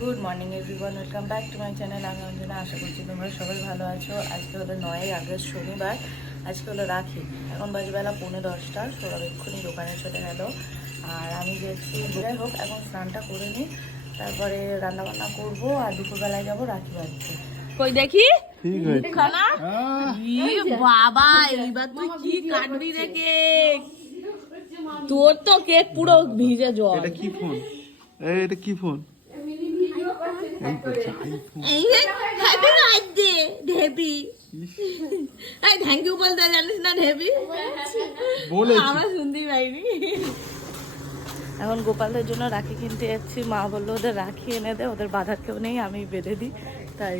Good morning everyone welcome back to my channel আমি অঞ্জনা আশা করছি তোমরা সবাই ভালো আছো। আজকে হলো নয় আগস্ট শনিবার। আজকে হলো রাখি। এখন বাজে বেলা পৌনে দশটা। সৌরভ এক্ষুনি দোকানে চলে গেল। আর আমি যাচ্ছি যাই হোক এখন স্নানটা করে নিই। তারপরে রান্নাবান্না করব আর দুপুরবেলায় যাব রাখি বাড়িতে। কই দেখি? বাবা এইবার তুই কি কাটবি রে কেক? তোর তো কেক পুরো ভিজে জল। এটা কি ফোন? এটা কি ফোন? হ্যাপি বার্থডে ঢেবি এই থ্যাংক ইউ বলতে জানিস না ঢেবি বলেছি। আমরা শুনতেই পাইনি। এখন গোপালদের জন্য রাখি কিনতে যাচ্ছি। মা বলল ওদের রাখি এনে দে ওদের বাধা কেউ নেই আমি বেঁধে দিই। তাই।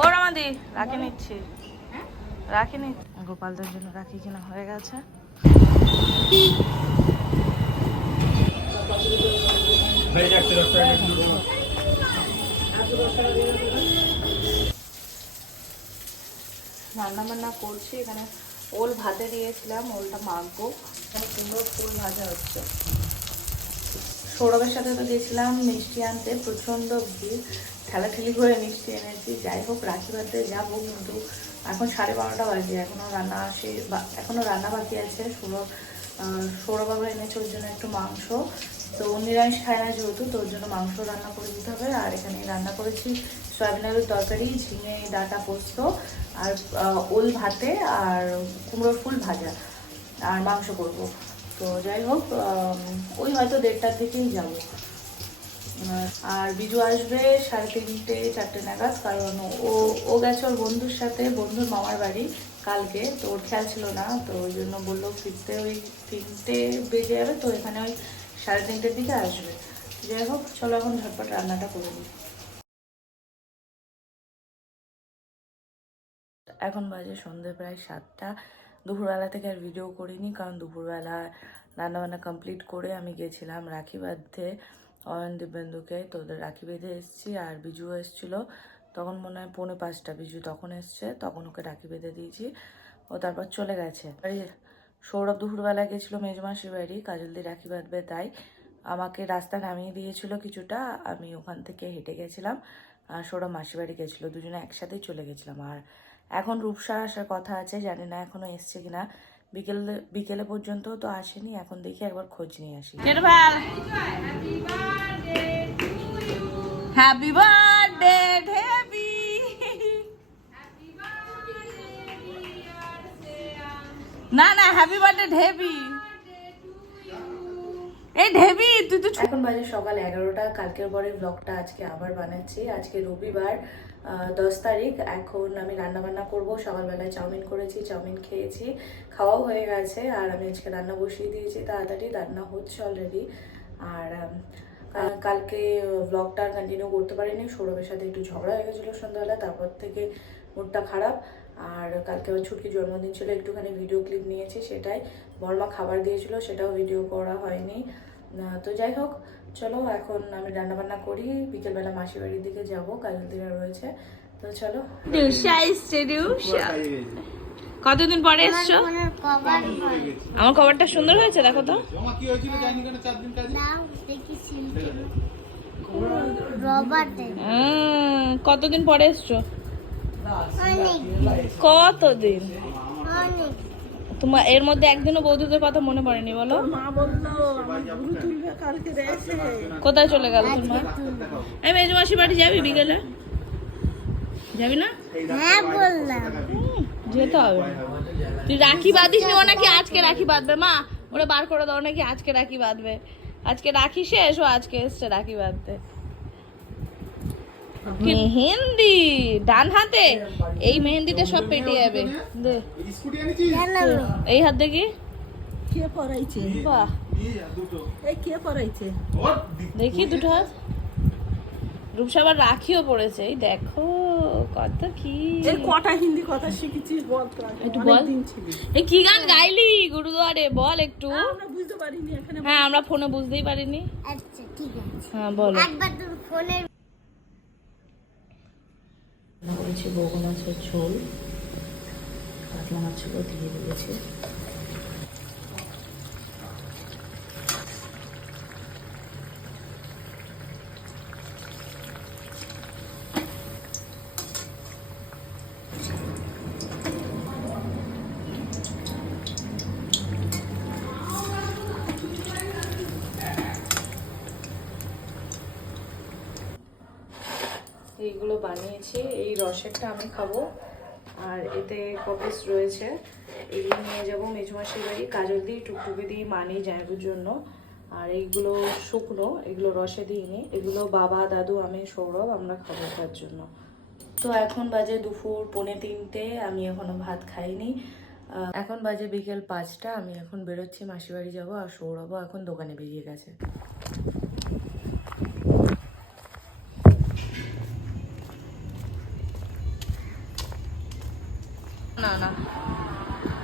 ও রামাদি রাখি নিচ্ছি। রাখি নি গোপালদের জন্য রাখি কিনা হয়ে গেছে। রান্না বান্না করছি এখানে ওল ভাতে দিয়েছিলাম ওলটা মাখবো। কুমড়ো ফুল ভাজা হচ্ছে। সৌরভের সাথে তো গেছিলাম মিষ্টি আনতে প্রচণ্ড ভিড়। ঠেলাঠেলি করে মিষ্টি এনেছি। যাই হোক রাখি বাড়িতে যাব কিন্তু এখন সাড়ে বারোটা বাজে এখনও রান্না আসে এখনও রান্না বাকি আছে। সৌরভ আহ, সৌরভবাবু এনেছে ওর জন্য একটু মাংস। তো নিরামিষ খায় না যেহেতু, তো ওর জন্য মাংস রান্না করে দিতে হবে। আর এখানে রান্না করেছি সয়াবিন আলুর তরকারি, ঝিঙে, ডাটা পোস্ত, আর ওল ভাতে আর কুমড়োর ফুল ভাজা আর মাংস করব। তো যাই হোক ওই হয়তো দেড়টার দিকেই যাব। আর বিজু আসবে সাড়ে তিনটে, চারটে নাগাদ, কারণ ও ও গেছে ওর বন্ধুর সাথে, বন্ধুর মামার বাড়ি কালকে, তো ওর খেয়াল ছিল না, তো ওই জন্য বলল ফিরতে ওই তিনটে বেজে যাবে, তো এখানে ওই সাড়ে তিনটের দিকে আসবে। যাই হোক, চলো এখন ঝটপট রান্নাটা করে দিই এখন বাজে সন্ধে প্রায় সাতটা। দুপুরবেলা থেকে আর ভিডিও করিনি, কারণ দুপুরবেলা রান্নাবান্না কমপ্লিট করে আমি গেছিলাম রাখি বাঁধতে, অয়ন দিব্যেন্দুকে। তো রাখি বেঁধে এসেছি আর বিজুও এসেছিল। তখন মনে হয় পৌনে পাঁচটা, বিজু তখন এসছে, তখন ওকে রাখি বেঁধে দিয়েছি। ও তারপর চলে গেছে। সৌরভ দুপুরবেলা গেছিল মেজমাসির বাড়ি কাজলদি রাখি বাঁধবে তাই। আমাকে রাস্তা নামিয়ে দিয়েছিল কিছুটা আমি ওখান থেকে হেঁটে গেছিলাম। আর সৌরভ মাসির বাড়ি গেছিল দুজনে একসাথেই চলে গেছিলাম। আর এখন রূপসা আসার কথা আছে জানি না এখনও এসছে কিনা। বিকেল বিকেলে পর্যন্ত তো আসেনি এখন দেখি একবার খোঁজ নিয়ে আসি। হ্যাপি বার্থডে না না হ্যাপি বার্থডে ঢেবি এই ঢেবি তুই তো এখন বাজে সকাল এগারোটা, কালকের পরে ব্লগটা আজকে আবার বানাচ্ছি। আজকে রবিবার দশ তারিখ। এখন আমি রান্না বান্না করব। সকালবেলায় চাউমিন করেছি, চাউমিন খেয়েছি। খাওয়াও হয়ে গেছে। আর আমি আজকে রান্না বসিয়ে দিয়েছি। তাড়াতাড়ি রান্না হচ্ছে অলরেডি আর কালকে ব্লগটা কন্টিনিউ করতে পারিনি। সৌরভের সাথে একটু ঝগড়া হয়ে গেছিল সন্ধ্যাবেলা তারপর থেকে মুডটা খারাপ। আর কালকে আমার ছুটকির জন্মদিন ছিল একটুখানি ভিডিও ক্লিপ নিয়েছি সেটাই। বর্মা খাবার দিয়েছিল সেটাও ভিডিও করা হয়নি। তো যাই হোক চলো এখন আমি রান্না বান্না করি। বিকেলবেলা মাসির বাড়ির দিকে যাব কাল দিনে রয়েছে। তো চলো। কতদিন পরে এসছো? আমার কভারটা সুন্দর হয়েছে দেখো তো। কি হয়েছিল জানি কেন চার দিন কাজে? রবার্টের উম, কতদিন পরে এসছো? কতদিন? অনেক তোমার এর মধ্যে একদিনও বৌদিদের কথা মনে পড়েনি বলো। কোথায় চলে গেল তোমার এই মেজমাসি বাড়ি যাবি বিকেলে? যাবি না? হ্যাঁ বললাম। যেতে হবে। তুই রাখি বাঁধিস নি ও নাকি আজকে রাখি বাঁধবে। মা ওরা বার করে দাও নাকি আজকে রাখি বাঁধবে। আজকে রাখি শেষ ও আজকে এসছে রাখি বাঁধতে। মেহেন্দি ডান হাতে? এই মেহেন্দিটা সব পেটে যাবে। এই হাত দেখি। কে পড়াইছে বাহ। এই কে দি- দেখি দুটো হাত। রূপসাবার রাখিও পড়েছে। এই দেখো কত কি। এই কটা হিন্দি কথা শিখেছিস বল। একটু বল। এই কি গান গাইলি গুরুদুয়ারে? বল একটু। আমরা বুঝতে পারিনি এখানে। হ্যাঁ আমরা ফোনে বুঝতেই পারিনি। আচ্ছা ঠিক আছে। হ্যাঁ বলো। একবার তোর ফোনের রান্না করেছি বগু মাছের ঝোল কাতলা মাছগুলো দিয়ে দিয়েছি। এইগুলো বানিয়েছি, এই রসেরটা আমি খাব। আর এতে কপিস রয়েছে, এগুলো নিয়ে যাব মেজমাসির বাড়ি, কাজল দিয়ে টুকটুকে দিয়ে মানি, জায়গার জন্য। আর এইগুলো শুকনো, এগুলো রসে দিইনি, এগুলো বাবা, দাদু, আমি, সৌরভ, আমরা খাব তার জন্য। তো এখন বাজে দুপুর পৌনে তিনটে, আমি এখনও ভাত খাইনি। এখন বাজে বিকেল পাঁচটা, আমি এখন বেরোচ্ছি, মাসির বাড়ি যাব আর সৌরভও এখন দোকানে বেরিয়ে গেছে। না না।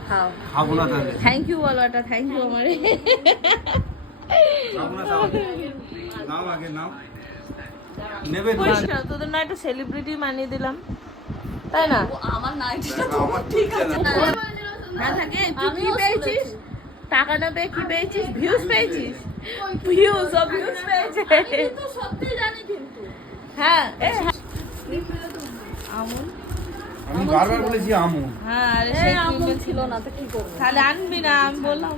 খাও খাব না তাহলে থ্যাংক ইউ বলো একটা থ্যাংক ইউ আমারে। খাব না নাও আগে নাও। নেবে তো? করিস না, তোদের না একটা সেলিব্রিটি মানিয়ে দিলাম। তাই না? আমার ঠিক আছে। না থাকে তুই কি পেয়েছিস? টাকা না পেয়ে কি পেয়েছিস? ভিউজ পেয়েছিস? ভিউজ ও ভিউজ সত্যি জানি কিন্তু। হ্যাঁ হ্যাঁ। আমুল। আমি বারবার বলেছি আমু হ্যাঁ আরে সেই আমুল ছিল না তো কি করব? তাহলে আনবি না আমি বললাম।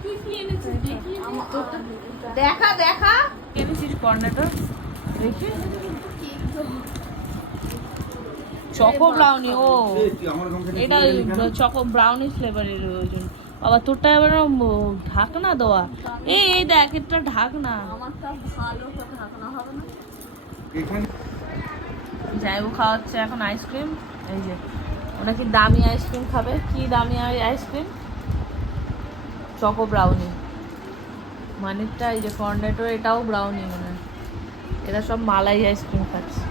কি কি এনেছিস? দেখি। দেখা দেখা। এনেছিস কর্নেটো দেখি। চকো ব্রাউনি ও। এটা চকো ব্রাউনি ফ্লেভারের ওই জন্য বাবা তোরটা এবার ঢাকনা দেওয়া? এই এই দেখ এটা ঢাকনা আমারটা ভালো ঢাকনা হবে না? এখানে যাই ও খাওয়াচ্ছে এখন আইসক্রিম এই যে ওটা কি দামি আইসক্রিম খাবে? কি দামি আইসক্রিম চকো ব্রাউনি মানিকটা এই যে কর্নেটো এটাও ব্রাউনি মানে এরা সব মালাই আইসক্রিম খাচ্ছে।